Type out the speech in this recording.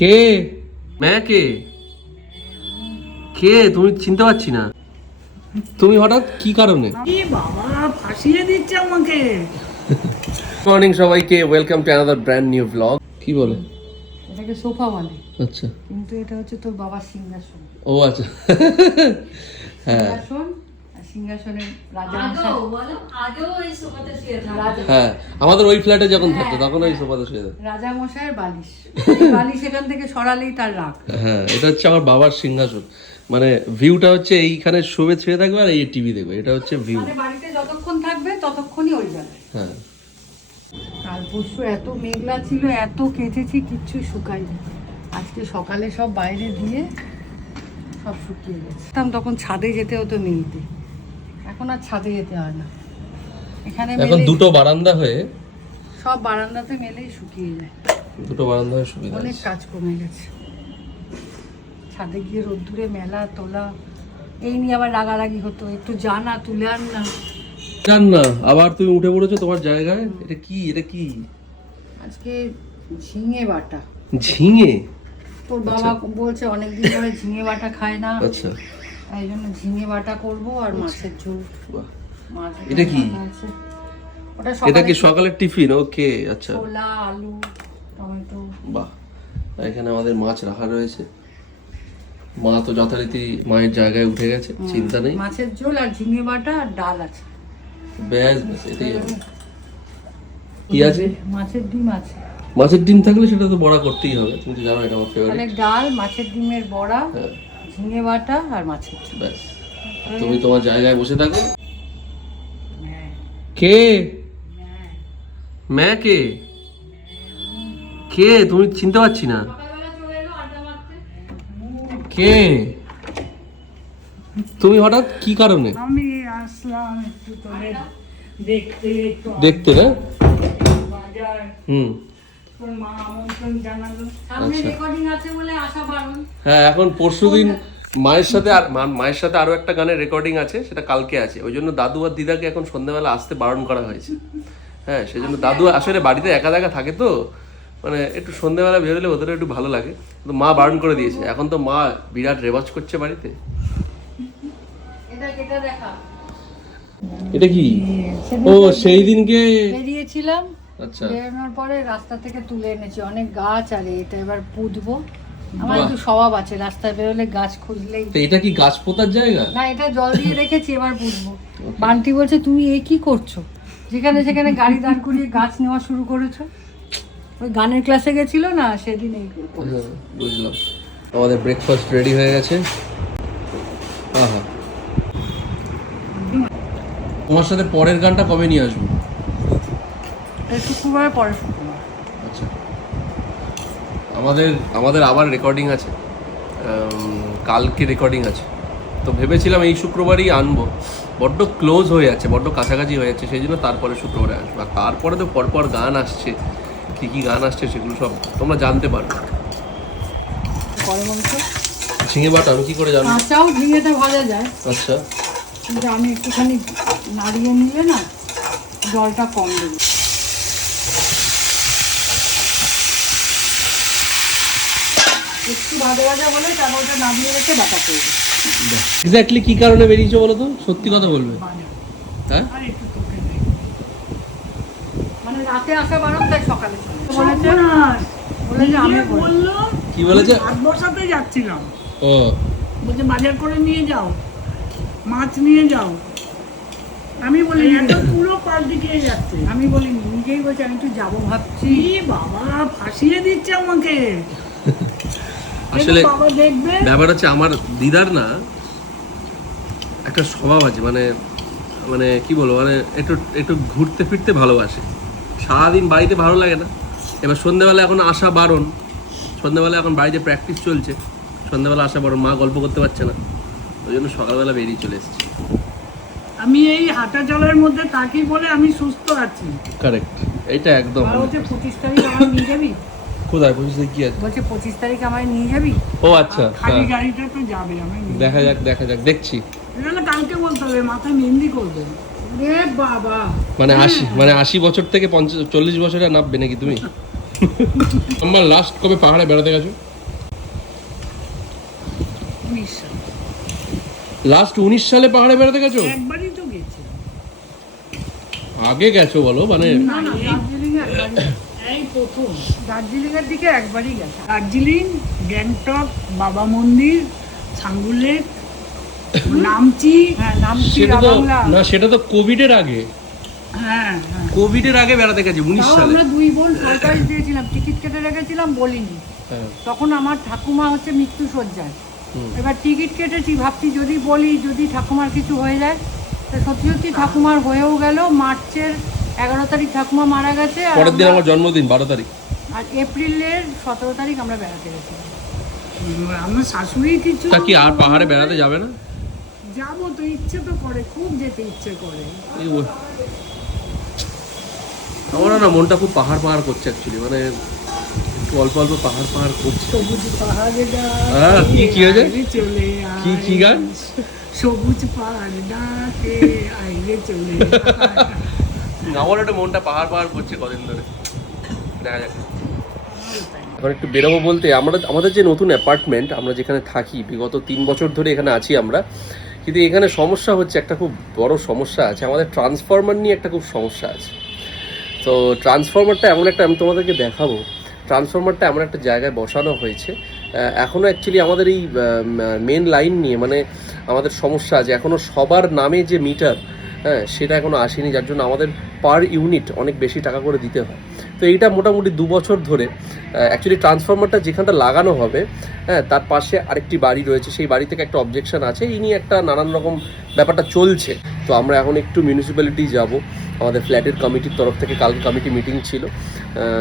কে কে কে তুমি চিনতে পারছি না। তুমি হঠাৎ কি কারণে? বাবা ফাঁসিয়ে দিচ্ছে আমাকে। মর্নিং সবাইকে, welcome to another brand new blog. কি বলে? এটাকে সোফা বলে, আচ্ছা, কিন্তু এটা হচ্ছে তোর বাবার সিংহাসন। ও আচ্ছা। হ্যাঁ সিংহাসন আর সিংহাসনের রাজা হ্যাঁ, আমাদের ওই ফ্ল্যাটে যখন থাকতো তখন ওই সোফাতে শুয়ে থাকতো। রাজা মশাইয়ের বালিশ। এই বালিশ এখান থেকে সরালেই তার রাগ। হ্যাঁ, এটা হচ্ছে আমার বাবার সিংহাসন। মানে ভিউটা হচ্ছে এইখানে শুয়ে থাকবে আর এই টিভি দেখবে, এটা হচ্ছে ভিউ। মানে বাড়িতে যতক্ষণ থাকবে ততক্ষণই ওই যাবে। হ্যাঁ, কাল পরশু এত মেঘলা ছিল, এত কেচেছি, কিচ্ছু শুকায়নি। আজকে সকালে সব বাইরে দিয়ে সব শুকিয়ে গেছে। তখন ছাদে যেতে হতো মেলতে, এখন আর ছাদে যেতে হয় না। এখানে এখন মেলে দুটো বারান্দা হয়ে সব বারান্দাতে মেলেই শুকিয়ে যায়। দুটো বারান্দা হয়ে সুবিধা অনেক আছে। কাজ কমে গেছে। ছাদে গিয়ে রোদ্দুরে মেলা তোলা, এই নিয়ে আবার রাগারাগি হতো, একটু জানা তুলে আন না। জান না, আবার তুমি উঠে পড়েছো তোমার জায়গায়। এটা কি? এটা কি? আজকে ঝিঙে বাটা। ঝিঙে? তোর বাবা বলছে অনেকদিন ধরে ঝিঙে বাটা খায় না, আচ্ছা, তাই জন্য ঝিঙে বাটা করবো আর মাছের ঝোল। বাহ। মাছ এটা কি? আছে। ওটা এটা কি সকালে সকালের টিফিন? ওকে, আচ্ছা, ছোলা, আলু, টমেটো। বাহ। এখানে আমাদের মাছ রাখা রয়েছে। মা তো যথারীতি মায়ের জায়গায় উঠে গেছে, চিন্তা নেই। মাছের ঝোল আর ঝিঙে বাটা আর ডাল আছে। ব্যাস ব্যাস, এটাই হবে। কি আছে? মাছের ডিম আছে। মাছের ডিম থাকলে সেটা তো বড়া করতেই হবে, তুমি তো জানো এটা আমার মানে ফেভারিট। ডাল, মাছের ডিমের বড়া, হ্যাঁ, ঝিঙে বাটা আর মাছের ঝোল। ব্যাস। তুমি তোমার জায়গায় বসে থাকো। হ্যাঁ, কে হ্যাঁ। কে কে তুমি চিনতে পারছি না। কে তুমি হঠাৎ কি কারণে? আমি আসলাম একটু তোদের দেখতে, একটু দেখতে না? বাজার। হুম, তোর মা আমন্ত্রণ জানালো, সামনে আচ্ছা। রেকর্ডিং আছে বলে আসা বারণ। হ্যাঁ, এখন পরশুদিন মায়ের সাথে আরো একটা গানের রেকর্ডিং আছে, সেটা কালকে আছে। ওই জন্য দাদু আর দিদাকে এখন সন্ধ্যাবেলা আসতে বারণ করা হয়েছে। হ্যাঁ, সেই জন্য দাদু আসলে বাড়িতে একা একা থাকে তো, মানে একটু সন্ধ্যাবেলা বেরোলে ওদের একটু ভালো লাগে, তো মা বারণ করে দিয়েছে। এখন তো মা বিরাট রেওয়াজ করছে বাড়িতে। এটা দেখা এটা কি? ও, সেই দিনকে বেরিয়েছিলাম, আচ্ছা, বেরোনোর পরে রাস্তা থেকে তুলে এনেছি অনেক গাছ। আর এটা এবার পুঁতবো। আমার বাহ। একটু স্বভাব আছে, রাস্তায় বেরোলে গাছ খুঁজলেই। তো এটা কি গাছ পোতার জায়গা? না, এটা জল দিয়ে রেখেছি, এবার পুঁতবো। বান্টি বলছে তুমি এ কি করছো, যেখানে সেখানে গাড়ি দাঁড় করিয়ে গাছ নেওয়া শুরু করেছো। ওই গানের ক্লাসে গেছিল না সেদিন, এই করেছে। হ্যাঁ, বুঝলাম। আমাদের ব্রেকফাস্ট রেডি হয়ে গেছে। আহা, তোমার সাথে পরের গানটা কবে নিয়ে আসবো? এই শুক্রবার, পরে শুক্রবার। আচ্ছা, আমাদের আবার রেকর্ডিং আছে, কালকে রেকর্ডিং আছে। তো ভেবেছিলাম এই শুক্রবারই আনবো, বড্ড ক্লোজ হয়ে যাচ্ছে, বড্ড কাছাকাছি হয়ে যাচ্ছে, সেই জন্য তারপরে শুক্রবারে আসবো। আর তারপরে তো পরপর গান আসছে, কী কী গান আসছে সেগুলো সব তোমরা জানতে পারবে। পরে মাংস ঝিঙে বাটা আমি কি করে জানবো? কাঁচাও ঝিঙেটা ভাজা যায়, আচ্ছা, কিন্তু আমি একটুখানি নাড়িয়ে নিলে না জলটা কম দেবো। একটু ভাজা ভাজা হলে তারপর ওটা নামিয়ে রেখে বাটা করবো। এক্স্যাক্টলি কি কারণে বেরিয়েছো বলো তো, সত্যি কথা বলবে। হ্যাঁ, আর একটু তোকে দেই। মানে রাতে আসা বারণ, তাই সকালে চলে বলেছে। বলেছে আমি বললো কি বলেছে? ভাত বসাতে যাচ্ছিলাম, ও বলছে বাজার করে নিয়ে যাও, মাছ নিয়ে যাও। আমি বলি এত পুরো পাল্টি খেয়ে যাচ্ছে। আমি বলিনি, নিজেই বলছে আমি একটু যাবো ভাবছি। কি বাবা ফাঁসিয়ে দিচ্ছে আমাকে। আসলে বাবা দেখবে ব্যাপার হচ্ছে আমার দিদার না একটা স্বভাব আছে, মানে মানে কি বলবো, মানে একটু একটু ঘুরতে ফিরতে ভালোবাসে। সারাদিন বাড়িতে ভালো লাগে না। এবার সন্ধ্যাবেলা এখন আসা বারণ, সন্ধ্যাবেলা এখন বাড়িতে প্র্যাকটিস চলছে, সন্ধ্যাবেলা আসা বারণ, মা গল্প করতে পারছে না, ওই জন্য সকালবেলা বেরিয়ে চলে এসেছি। আমি এই হাঁটা চলার মধ্যে থাকি বলে আমি সুস্থ আছি। কারেক্ট, এইটা একদম। আর বলছে 25 তারিখ আমার নিয়ে যাবি। কোথায় বুঝতে কি আছে? বলছে 25 তারিখ আমায় নিয়ে যাবি। ও আচ্ছা, খালি হ্যাঁ, গাড়িটা তো যাবে, আমি দেখা যাক দেখছি। এটা কালকে বলতে হবে, মাথায় মেহেন্দি করবে। রে বাবা, মানে 80 বছর থেকে 40 বছরে নামবে নাকি তুমি? আমার লাস্ট কবে পাহাড়ে বেড়াতে গেছো? 19 সাল লাস্ট 19 সালে পাহাড়ে বেড়াতে গেছো? একবারই তো গেছি। আগে গেছো বলো, মানে না, দার্জিলিংয়ে একবারই, এই প্রথম। দার্জিলিংয়ের দিকে একবারই গেছে। দার্জিলিং, গ্যাংটক, বাবা মন্দির, ছাঙ্গু লেক, নামচি। হ্যাঁ, নামছি, সেটা তো রাবাংলা। না, সেটা তো কোভিডের আগে, হ্যাঁ হ্যাঁ কোভিডের আগে বেড়াতে গেছি 19 তাও সালে। আমরা দুই বোন সরপ্রাইজ দিয়েছিলাম, টিকিট কেটে রেখেছিলাম, বলিনি। হ্যাঁ। তখন আমার ঠাকুমা হচ্ছে মৃত্যু শয্যায়। হুম। এবার টিকিট কেটেছি, ভাবছি যদি বলি, যদি ঠাকুমার কিছু হয়ে যায়। তা সত্যি সত্যি ঠাকুমার হয়েও গেল। মার্চের 11 তারিখ ঠাকুমা মারা গেছে, আর পরের দিন আমরা- আমার জন্মদিন 12 তারিখ। আর এপ্রিলের 17 তারিখ আমরা বেড়াতে গেছিলাম। আমার শাশুড়ি কিছু তা কি আর পাহাড়ে বেড়াতে যাবে না? যাবো তো, ইচ্ছে তো করে, খুব যেতে ইচ্ছে করে। এই আমার না মনটা খুব পাহাড় পাহাড় করছে অ্যাকচুয়ালি, মানে একটু অল্প অল্প পাহাড় পাহাড় করছে। সবুজ পাহাড়ে হ্যাঁ, কি হয়েছে? চলে কি গান? সবুজ পাহাড় ডাকে আইরে চলে আমার একটা মনটা পাহাড় পাহাড় করছে কদিন ধরে, দেখা যাক। এখন একটু বেরোবো বলতে, আমাদের যে নতুন অ্যাপার্টমেন্ট, আমরা যেখানে থাকি, বিগত 3 বছর ধরে এখানে আছি আমরা, কিন্তু এখানে সমস্যা হচ্ছে, একটা খুব বড় সমস্যা আছে, আমাদের ট্রান্সফরমার নিয়ে একটা খুব সমস্যা আছে। তো ট্রান্সফরমারটা এমন একটা, আমি তোমাদেরকে দেখাবো, ট্রান্সফরমারটা এমন একটা জায়গায় বসানো হয়েছে, এখনও অ্যাকচুয়ালি আমাদের এই মেন লাইন নিয়ে মানে আমাদের সমস্যা আছে, এখনও সবার নামে যে মিটার, হ্যাঁ, সেটা এখনও আসেনি, যার জন্য আমাদের পার ইউনিট অনেক বেশি টাকা করে দিতে হয়। তো এইটা মোটামুটি 2 বছর ধরে, অ্যাকচুয়ালি ট্রান্সফরমারটা যেখানটা লাগানো হবে, হ্যাঁ, তার পাশে আরেকটি বাড়ি রয়েছে, সেই বাড়ি থেকে একটা অবজেকশন আছে, এই নিয়ে একটা নানান রকম ব্যাপারটা চলছে। তো আমরা এখন একটু মিউনিসিপ্যালিটি যাব, আমাদের ফ্ল্যাটের কমিটির তরফ থেকে কালকে কমিটি মিটিং ছিল।